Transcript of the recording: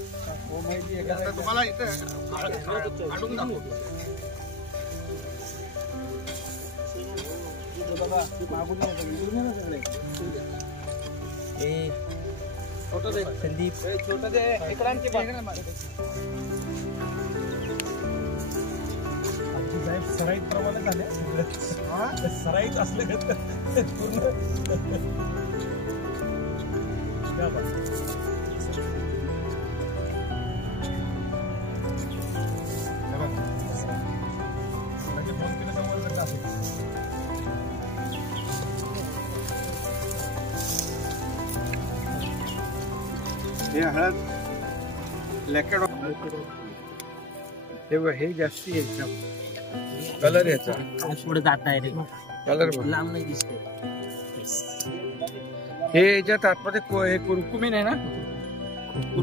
आता तुम्हाला इथं काढून दाखवतो. संदीप छोटं दे इकडांची सराईत प्रमाणे झाले सराईत असले पूर्ण हे हळद लॅकेट हे जास्ती आहे कलर याचा पुढे जात आहे रे कलर लांब नाही दिसते. हे याच्यात आतमध्ये कुरकुमीन आहे ना.